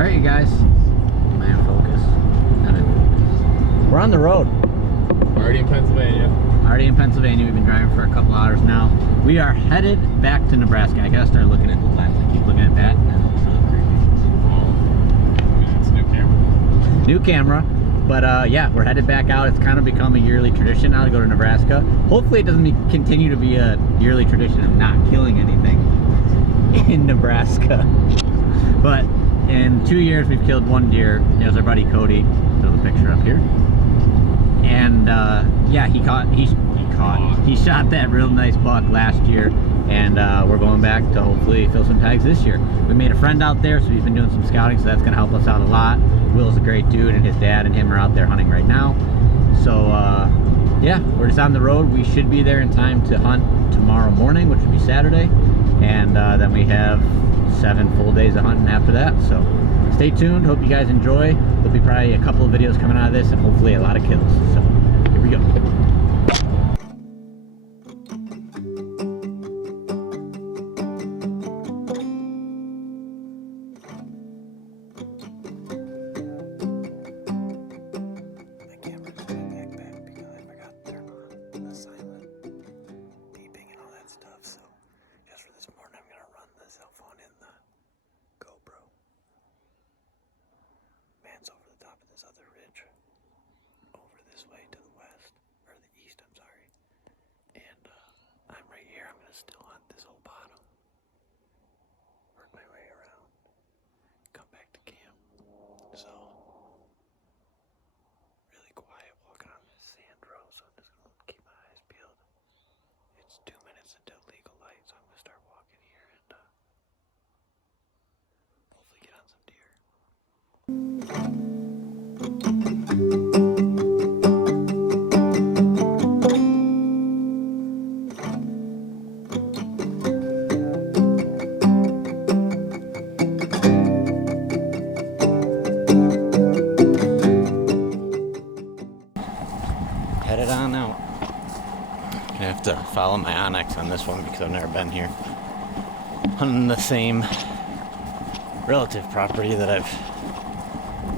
Alright, you guys. Am I in focus? Not in focus. We're on the road. Already in Pennsylvania. Already in Pennsylvania. We've been driving for a couple hours now. We are headed back to Nebraska. I gotta start looking at the lens. I keep looking at that and then it looks really creepy. It's a new camera. New camera. But yeah, we're headed back out. It's kind of become a yearly tradition now to go to Nebraska. Hopefully it doesn't continue to be a yearly tradition of not killing anything in Nebraska. But in 2 years we've killed one deer. There's our buddy Cody. Throw the picture up here. And yeah, he shot that real nice buck last year. And we're going back to hopefully fill some tags this year. We made a friend out there, so he's been doing some scouting, so that's gonna help us out a lot. Will's a great dude, and his dad and him are out there hunting right now. So yeah, we're just on the road. We should be there in time to hunt tomorrow morning, which would be Saturday. And then we have 7 full days of hunting after that. So stay tuned. Hope you guys enjoy. There'll be probably a couple of videos coming out of this and hopefully a lot of kills. So here we go. Still hunt this whole bottom, work my way around, come back to camp. So really quiet walking on this sand road, so I'm just gonna keep my eyes peeled. It's 2 minutes until legal light, so I'm gonna start walking here and hopefully get on some deer. Headed on out. I have to follow my Onyx on this one because I've never been here. Hunting the same relative property that I've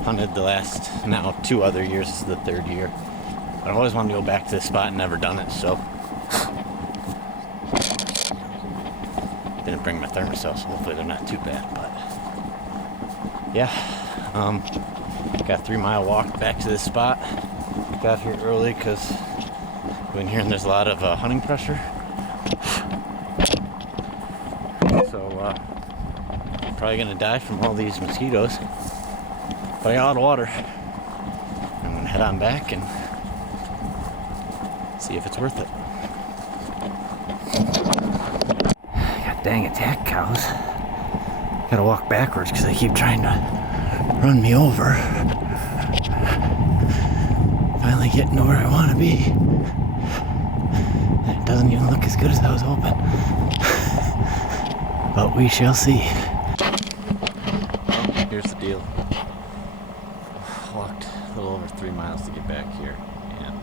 hunted the last now 2 other years. This is the 3rd year. But I've always wanted to go back to this spot and never done it, so didn't bring my thermosol, so hopefully they're not too bad. But yeah, got a 3-mile walk back to this spot. Got here early because I've been hearing there's a lot of hunting pressure. So probably gonna die from all these mosquitoes. But I got a lot of water. I'm gonna head on back and see if it's worth it. God dang attack cows. Gotta walk backwards because they keep trying to run me over. Finally getting to where I want to be. It doesn't even look as good as I was hoping. But we shall see. Here's the deal. Walked a little over 3 miles to get back here, and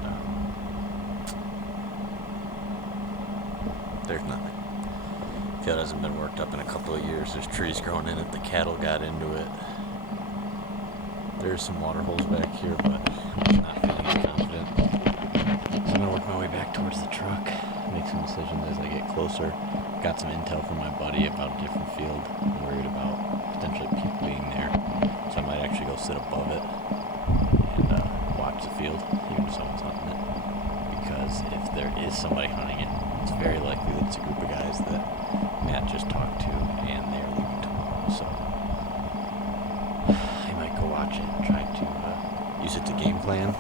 there's nothing. Field hasn't been worked up in a couple of years. There's trees growing in it. The cattle got into it. There's some water holes back here, but I'm not feeling as confident. So I'm gonna work my way back towards the truck, make some decisions as I get closer. Got some intel from my buddy about a different field. I'm worried about potentially people being there, so I might actually go sit above it and watch the field, even if someone's hunting it. Because if there is somebody hunting it, it's very likely that it's a group of guys that Matt just talked to, and they're leaving tomorrow. So I might go watch it and try to use it to game plan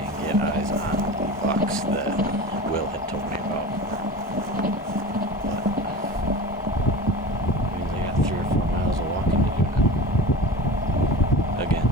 and get eyes on the bucks that Will had told me about. But means I got 3 or 4 miles of walking to do now. Again.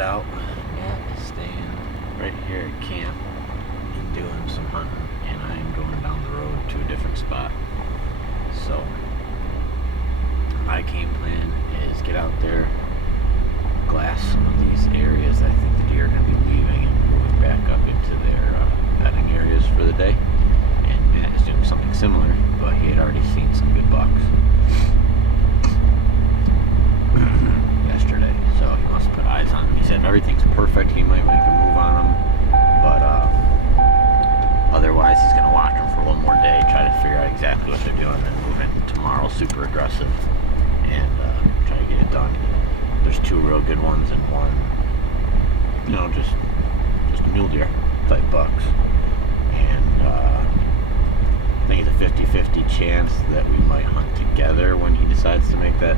headed out and staying right here at camp and doing some hunting, and I am going down the road to a different spot. So my game plan is get out there, glass some of these areas that I think the deer are going to be leaving and moving back up into their bedding areas for the day. And Matt is doing something similar, but he had already seen some good bucks yesterday, so he wants to put eyes on them. He said if everything's perfect, he might make a move on them, but otherwise he's going to watch them for one more day, try to figure out exactly what they're doing, and then move in tomorrow super aggressive and try to get it done. There's 2 real good ones and one, you know, just mule deer type bucks, and I think it's a 50-50 chance that we might hunt together when he decides to make that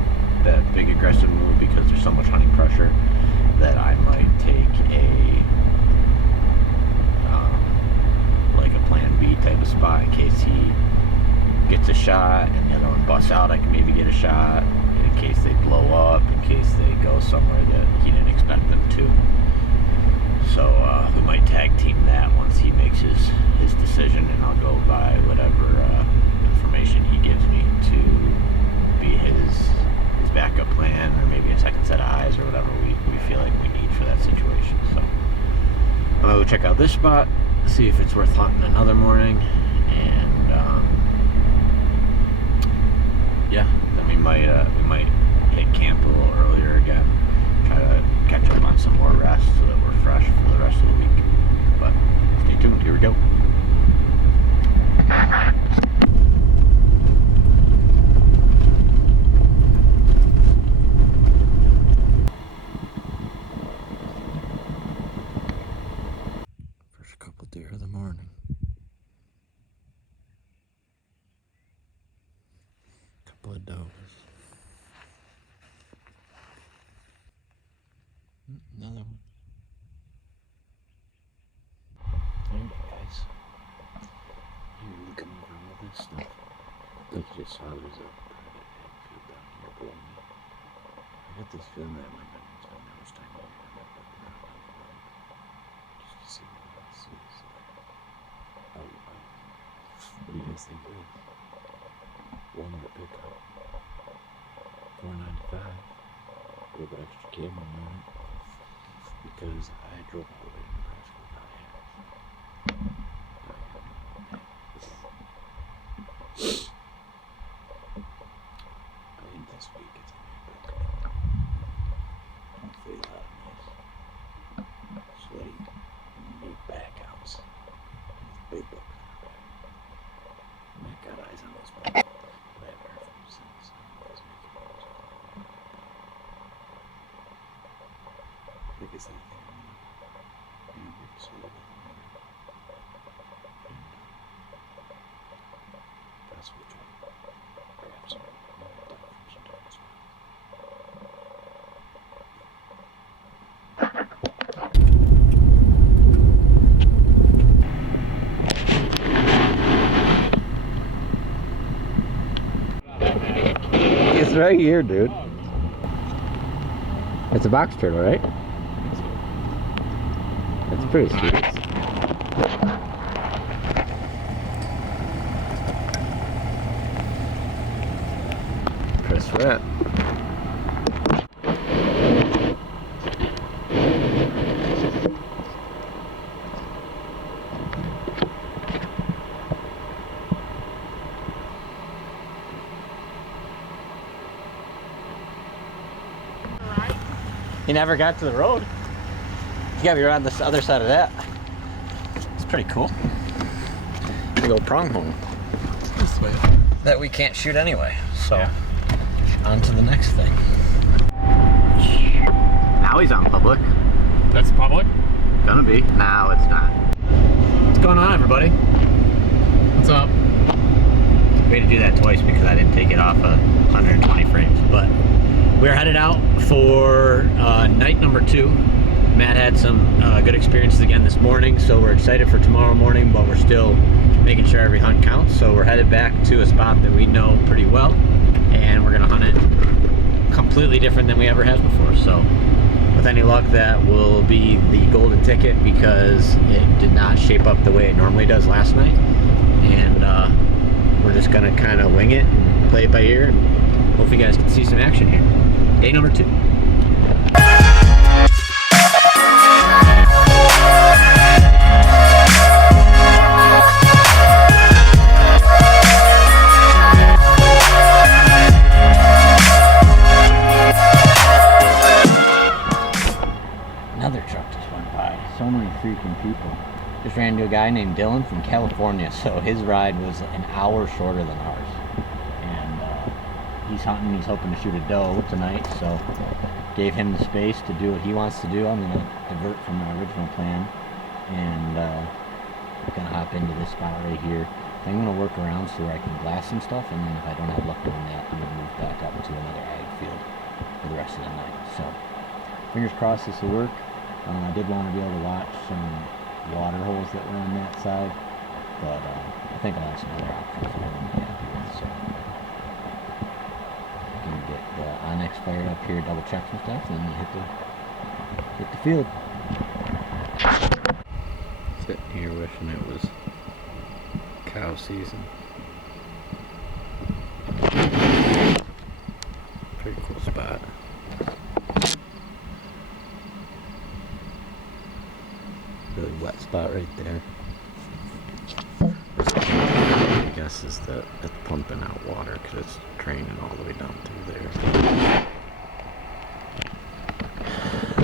big aggressive move, because there's so much hunting pressure that I might take like a plan B type of spot in case he gets a shot and the other one busts out. I can maybe get a shot in case they blow up, in case they go somewhere that he didn't expect them to. So we might tag team that once he makes his decision, and I'll go by whatever information he gives me to be his backup plan, or maybe a second set of eyes, or whatever we feel like we need for that situation. So I'm gonna go check out this spot, see if it's worth hunting another morning, and yeah, then we might hit camp a little earlier again, try to catch up on some more rest so that we're fresh for the rest of the week. But stay tuned, here we go. First couple deer of the morning. Couple of does. Another one. Hey guys. Here, look at over all this stuff. I think you just saw there's a private egg field down here below me. I got this feeling that might have been spending how much time over here. I might look around down the road just to see what else is. What do you guys think it is? One to pick up. $4.95. A little bit extra camera on it, because I drove all the way to Nebraska without hammers. I think this week it's gonna be a good one. Hopefully a lot of nice, sweaty, neat back outs. Big bucks on our back. I got eyes on those bucks, but I haven't heard from them since. I was making moves. Biggest thing and it's a little bit more. And that's what we're trying to grab some more done from some different spots. It's right here, dude. It's a box turtle, right? That's pretty sweet. Chris Rat. He never got to the road. You gotta be around this other side of that. It's pretty cool. Big old pronghorn. This way. That we can't shoot anyway. So, yeah. On to the next thing. Now he's on public. That's public? Gonna be. No, it's not. What's going on, everybody? What's up? We had to do that twice because I didn't take it off 120 frames. But we're headed out for night number 2. Matt had some good experiences again this morning, so we're excited for tomorrow morning, but we're still making sure every hunt counts. So we're headed back to a spot that we know pretty well, and we're gonna hunt it completely different than we ever have before. So with any luck, that will be the golden ticket because it did not shape up the way it normally does last night. And we're just gonna kind of wing it and play it by ear, and hopefully you guys can see some action here. Day number 2. Another truck just went by. So many freaking people. Just ran into a guy named Dylan from California, so his ride was an hour shorter than ours. And he's hunting, he's hoping to shoot a doe tonight, so gave him the space to do what he wants to do. I'm going to divert from my original plan, and I'm going to hop into this spot right here. I'm going to work around so where I can glass some stuff, and then if I don't have luck doing that, I'm going to move back up to another ag field for the rest of the night. So fingers crossed this will work. I did want to be able to watch some water holes that were on that side, but I think I'll have some other options that I'm happy with. So gonna get the Onyx fired up here, double check some stuff, and then hit the field. Sitting here wishing it was cow season. Pretty cool spot. Really wet spot right there. I guess is that it's pumping out water because it's draining all the way down through there.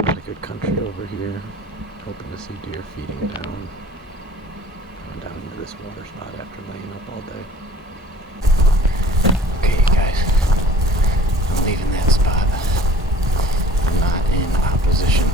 Got a good country over here. Hoping to see deer feeding down. Going down into this water spot after laying up all day. Okay, guys. I'm leaving that spot. I'm not in opposition